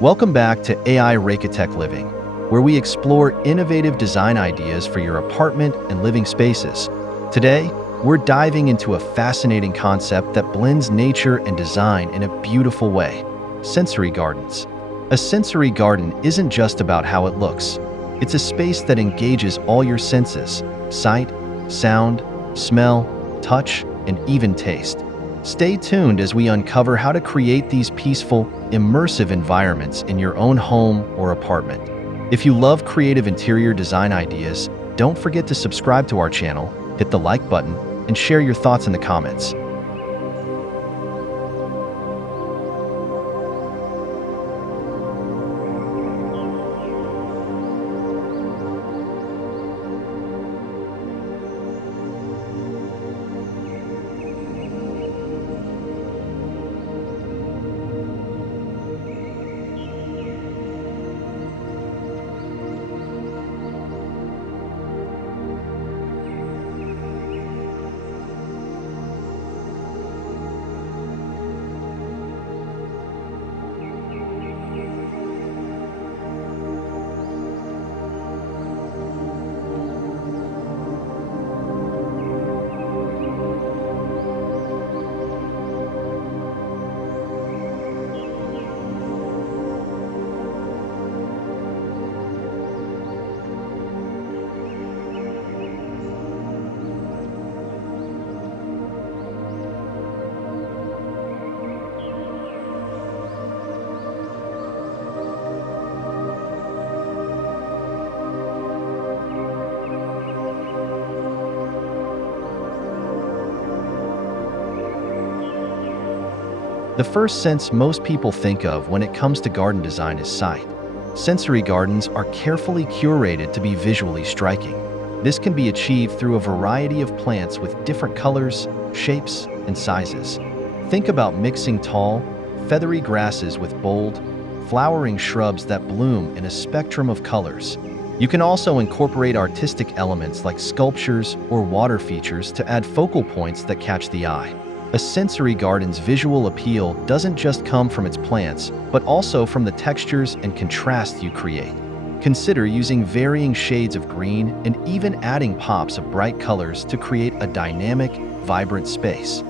Welcome back to AI Raketech Living, where we explore innovative design ideas for your apartment and living spaces. Today, we're diving into a fascinating concept that blends nature and design in a beautiful way: sensory gardens. A sensory garden isn't just about how it looks. It's a space that engages all your senses: sight, sound, smell, touch, and even taste. Stay tuned as we uncover how to create these peaceful, immersive environments in your own home or apartment. If you love creative interior design ideas, don't forget to subscribe to our channel, hit the like button, and share your thoughts in the comments. The first sense most people think of when it comes to garden design is sight. Sensory gardens are carefully curated to be visually striking. This can be achieved through a variety of plants with different colors, shapes, and sizes. Think about mixing tall, feathery grasses with bold, flowering shrubs that bloom in a spectrum of colors. You can also incorporate artistic elements like sculptures or water features to add focal points that catch the eye. A sensory garden's visual appeal doesn't just come from its plants, but also from the textures and contrasts you create. Consider using varying shades of green and even adding pops of bright colors to create a dynamic, vibrant space.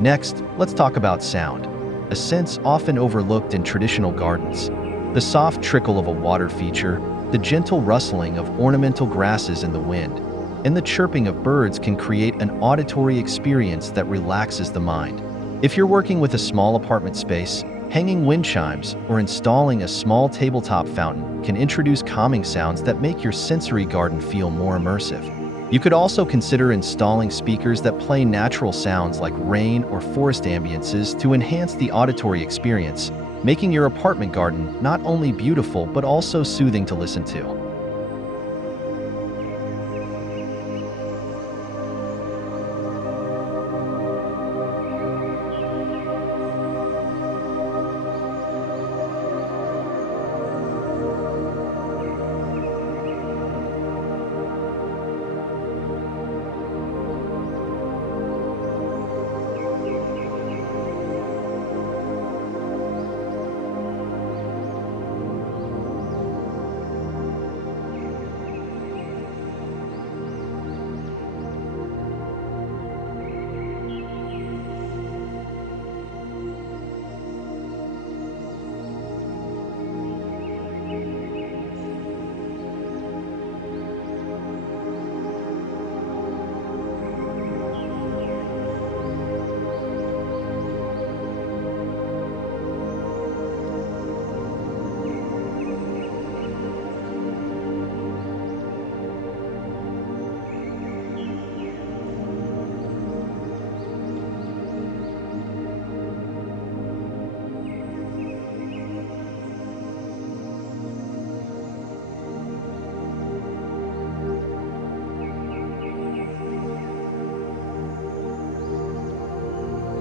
Next, let's talk about sound, a sense often overlooked in traditional gardens. The soft trickle of a water feature, the gentle rustling of ornamental grasses in the wind, and the chirping of birds can create an auditory experience that relaxes the mind. If you're working with a small apartment space, hanging wind chimes or installing a small tabletop fountain can introduce calming sounds that make your sensory garden feel more immersive. You could also consider installing speakers that play natural sounds like rain or forest ambiances to enhance the auditory experience, making your apartment garden not only beautiful but also soothing to listen to.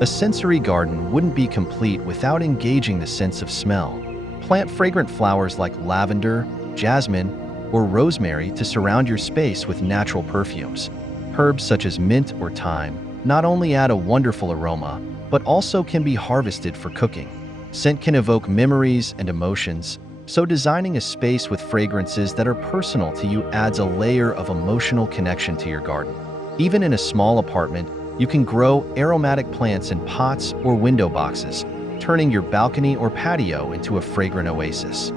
A sensory garden wouldn't be complete without engaging the sense of smell. Plant fragrant flowers like lavender, jasmine, or rosemary to surround your space with natural perfumes. Herbs such as mint or thyme not only add a wonderful aroma, but also can be harvested for cooking. Scent can evoke memories and emotions, so designing a space with fragrances that are personal to you adds a layer of emotional connection to your garden. Even in a small apartment, you can grow aromatic plants in pots or window boxes, turning your balcony or patio into a fragrant oasis.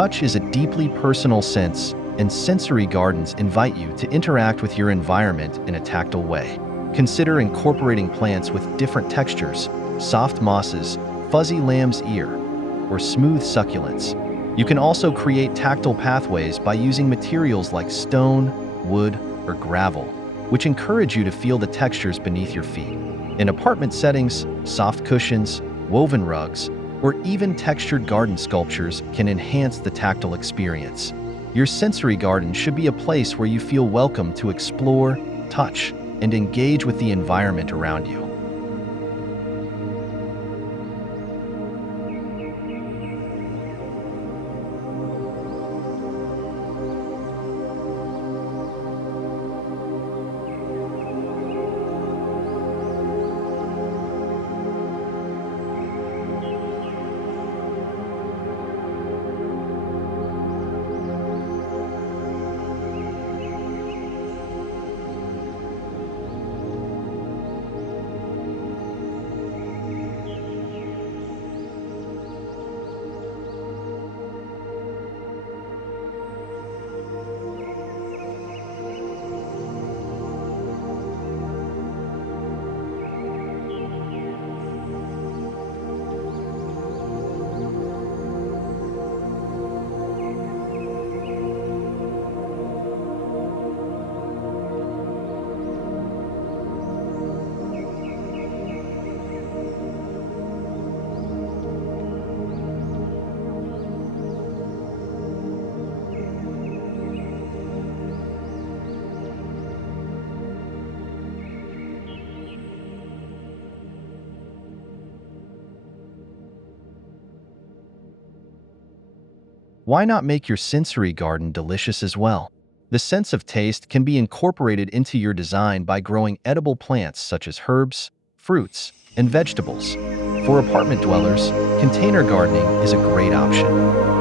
Touch is a deeply personal sense, and sensory gardens invite you to interact with your environment in a tactile way. Consider incorporating plants with different textures, soft mosses, fuzzy lamb's ear, or smooth succulents. You can also create tactile pathways by using materials like stone, wood, or gravel, which encourage you to feel the textures beneath your feet. In apartment settings, soft cushions, woven rugs, or even textured garden sculptures can enhance the tactile experience. Your sensory garden should be a place where you feel welcome to explore, touch, and engage with the environment around you. Why not make your sensory garden delicious as well? The sense of taste can be incorporated into your design by growing edible plants such as herbs, fruits, and vegetables. For apartment dwellers, container gardening is a great option.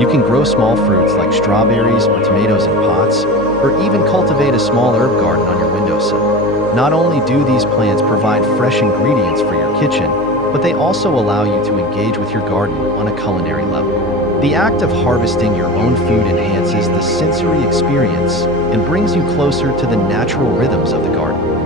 You can grow small fruits like strawberries or tomatoes in pots, or even cultivate a small herb garden on your windowsill. Not only do these plants provide fresh ingredients for your kitchen, but they also allow you to engage with your garden on a culinary level. The act of harvesting your own food enhances the sensory experience and brings you closer to the natural rhythms of the garden.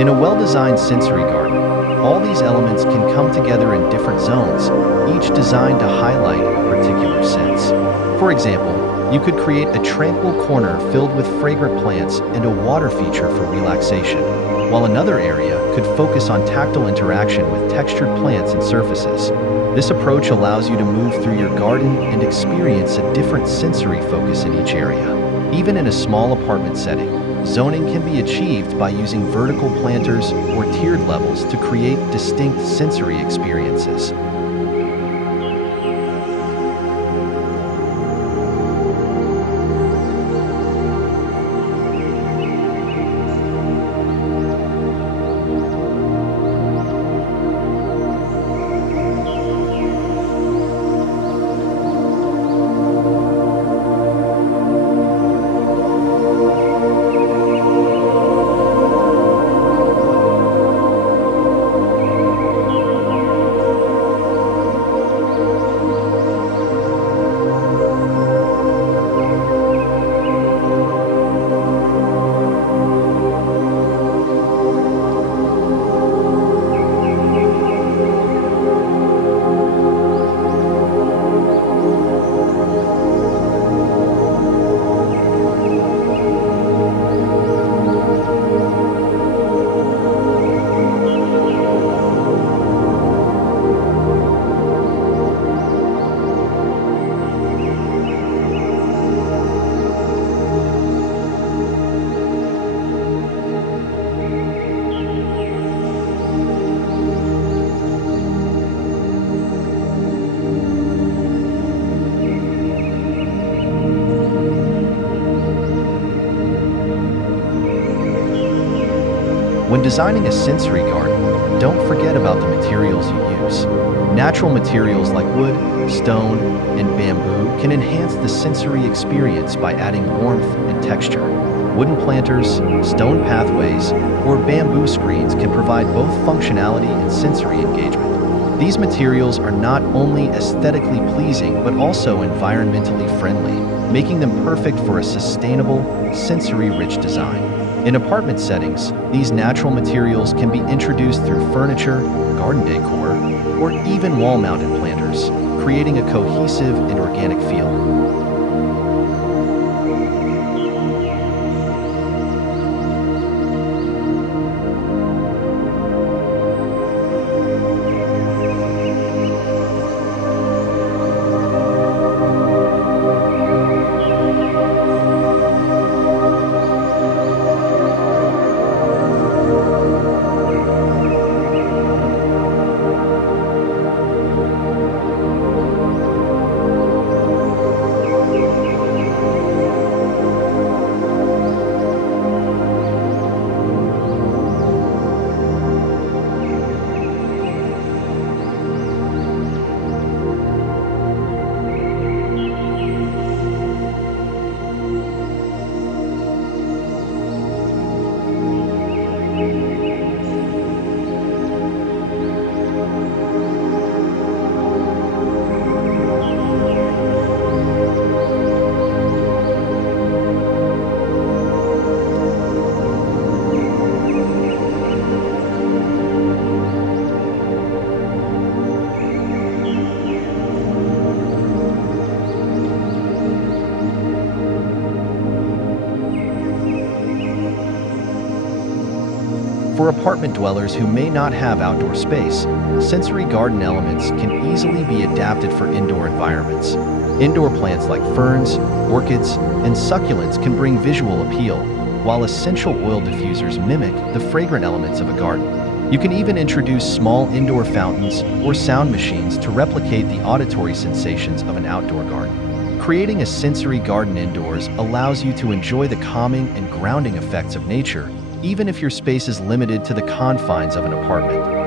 In a well-designed sensory garden, all these elements can come together in different zones, each designed to highlight a particular sense. For example, you could create a tranquil corner filled with fragrant plants and a water feature for relaxation, while another area could focus on tactile interaction with textured plants and surfaces. This approach allows you to move through your garden and experience a different sensory focus in each area. Even in a small apartment setting, zoning can be achieved by using vertical planters or tiered levels to create distinct sensory experiences. When designing a sensory garden, don't forget about the materials you use. Natural materials like wood, stone, and bamboo can enhance the sensory experience by adding warmth and texture. Wooden planters, stone pathways, or bamboo screens can provide both functionality and sensory engagement. These materials are not only aesthetically pleasing but also environmentally friendly, making them perfect for a sustainable, sensory-rich design. In apartment settings, these natural materials can be introduced through furniture, garden decor, or even wall-mounted planters, creating a cohesive and organic feel. For apartment dwellers who may not have outdoor space, sensory garden elements can easily be adapted for indoor environments. Indoor plants like ferns, orchids, and succulents can bring visual appeal, while essential oil diffusers mimic the fragrant elements of a garden. You can even introduce small indoor fountains or sound machines to replicate the auditory sensations of an outdoor garden. Creating a sensory garden indoors allows you to enjoy the calming and grounding effects of nature, even if your space is limited to the confines of an apartment.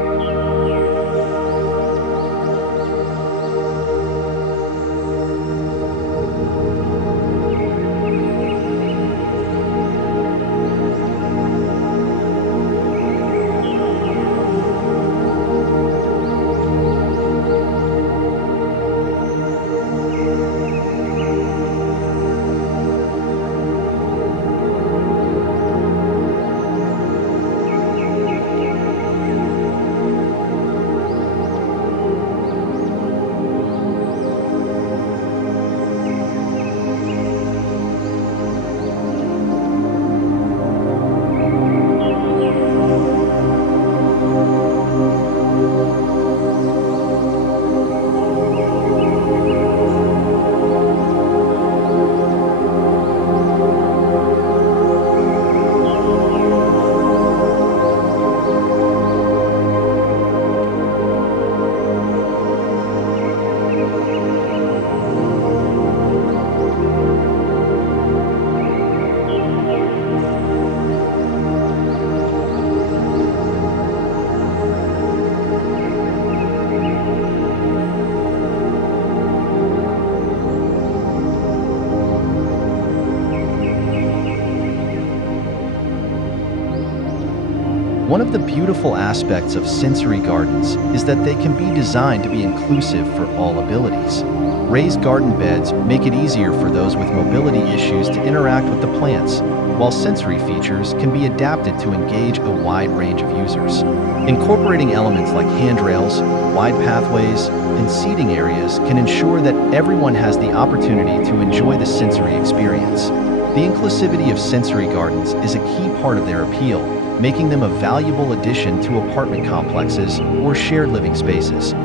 One of the beautiful aspects of sensory gardens is that they can be designed to be inclusive for all abilities. Raised garden beds make it easier for those with mobility issues to interact with the plants, while sensory features can be adapted to engage a wide range of users. Incorporating elements like handrails, wide pathways, and seating areas can ensure that everyone has the opportunity to enjoy the sensory experience. The inclusivity of sensory gardens is a key part of their appeal, making them a valuable addition to apartment complexes or shared living spaces.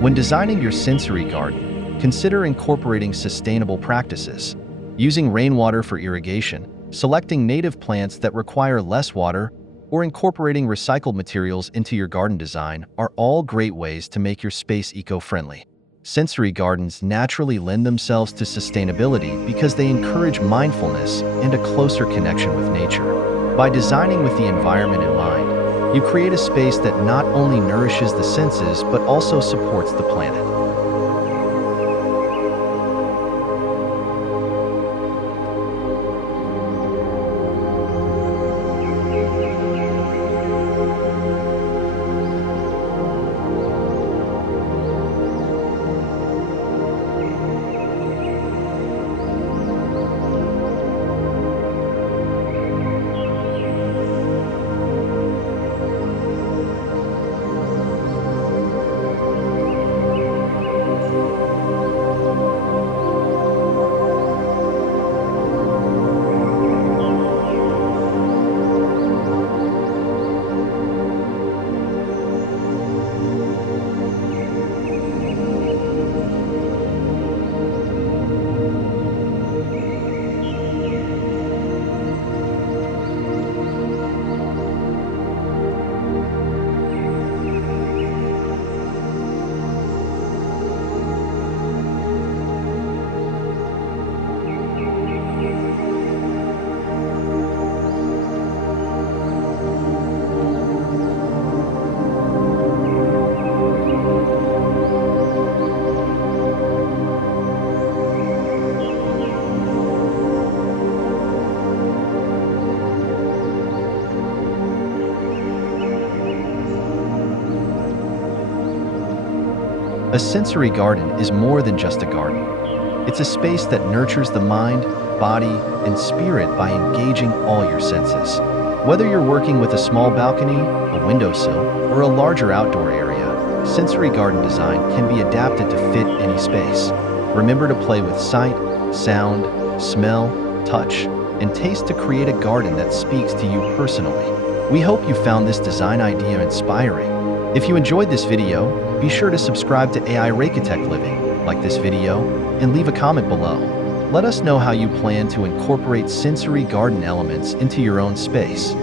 When designing your sensory garden, consider incorporating sustainable practices. Using rainwater for irrigation, selecting native plants that require less water, or incorporating recycled materials into your garden design are all great ways to make your space eco-friendly. Sensory gardens naturally lend themselves to sustainability because they encourage mindfulness and a closer connection with nature. By designing with the environment in mind, you create a space that not only nourishes the senses but also supports the planet. A sensory garden is more than just a garden. It's a space that nurtures the mind, body, and spirit by engaging all your senses. Whether you're working with a small balcony, a windowsill, or a larger outdoor area, sensory garden design can be adapted to fit any space. Remember to play with sight, sound, smell, touch, and taste to create a garden that speaks to you personally. We hope you found this design idea inspiring. If you enjoyed this video, be sure to subscribe to AI Architect Living, like this video, and leave a comment below. Let us know how you plan to incorporate sensory garden elements into your own space.